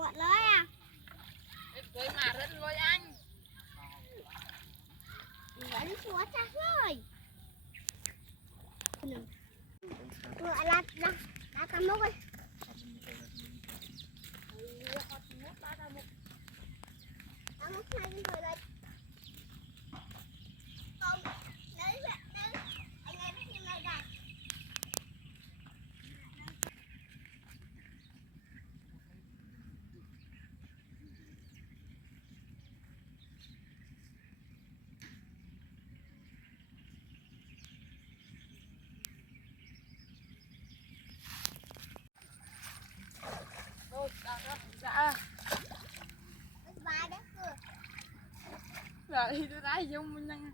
quạt lưới à? Với mà rất lôi anh. Vẫn chúa chắc rồi. Gọi là tao mốc ơi. Tao mốc này đi rồi đây. Không, đấy, anh em biết như này này. Dạ. Ba đấy cửa. Rồi đi tôi đá vô mình nhanh.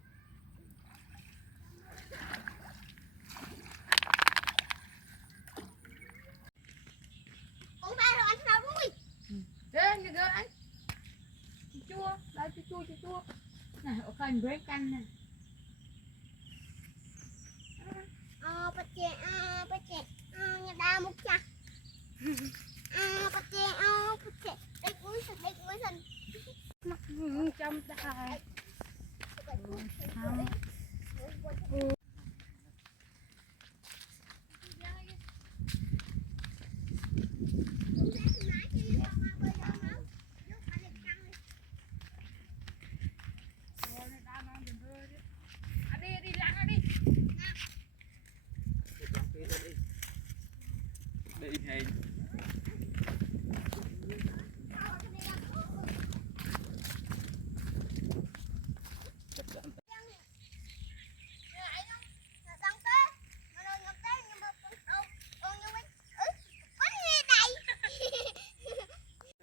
Con ba rồi anh sao vui. Thế như thế anh. Chua, đây chua. Này, ở phần break canh này. Bắt chè, nhà đa một chặt. Bắt chè, địch mũi sần. Trong đài. Đi lặng đi. Đi hay.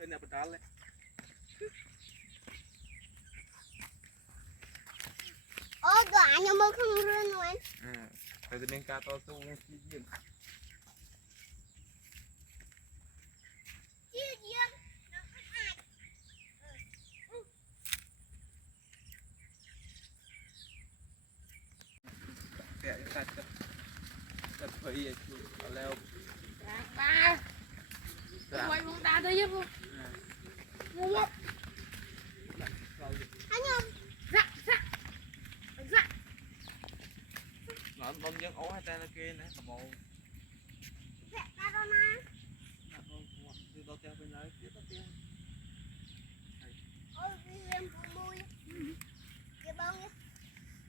Nè bắt đầu lên. Ôi quả nhưng mà không rươn luôn. Phải nên cá to tu chi diện. Kẹo cái cắt phơi leo. Ba. Quay bóng đá tới giúp không? Ngu quá. Anh không? Dạ. Nó bông dân ố hai tay nó kia nè, cầm màu. Dạ, ta đâu mà. Đưa tao theo bên đấy, tiếp tao theo. Ôi, đi lên bùi bùi. Kìa bông nhá.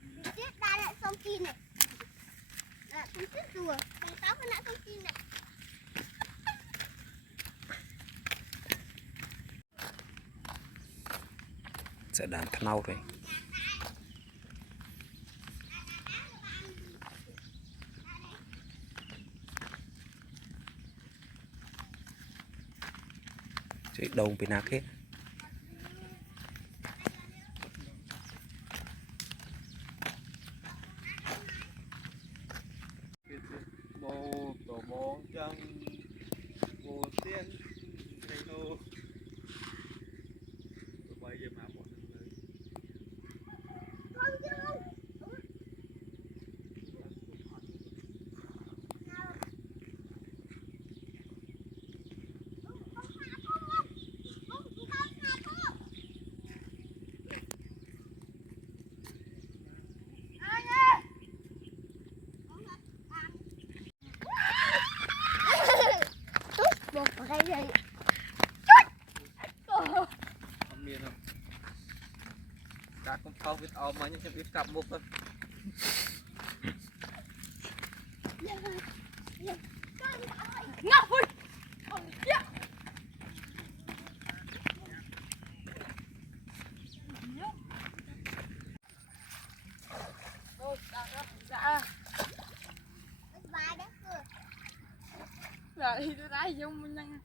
Đi tiếp ra lại sông Kim này. Là không tiếp rùa, không táo với lại sông Kim này. Sẽ đàn thân nâu rồi. Chị đông bị nát hết. Bồ tổ bó chân bồ tiên thầy thô. Tụi bây giờ mà bỏ thân lời. Không chứ không. Một cái gì? Không miền không? Cá con phao vịt ôm mà nhưng biết cặp một thôi. Ngọc ơi. Dạ. Ba đấy cửa. Rồi đi tôi đá vô mình nhanh.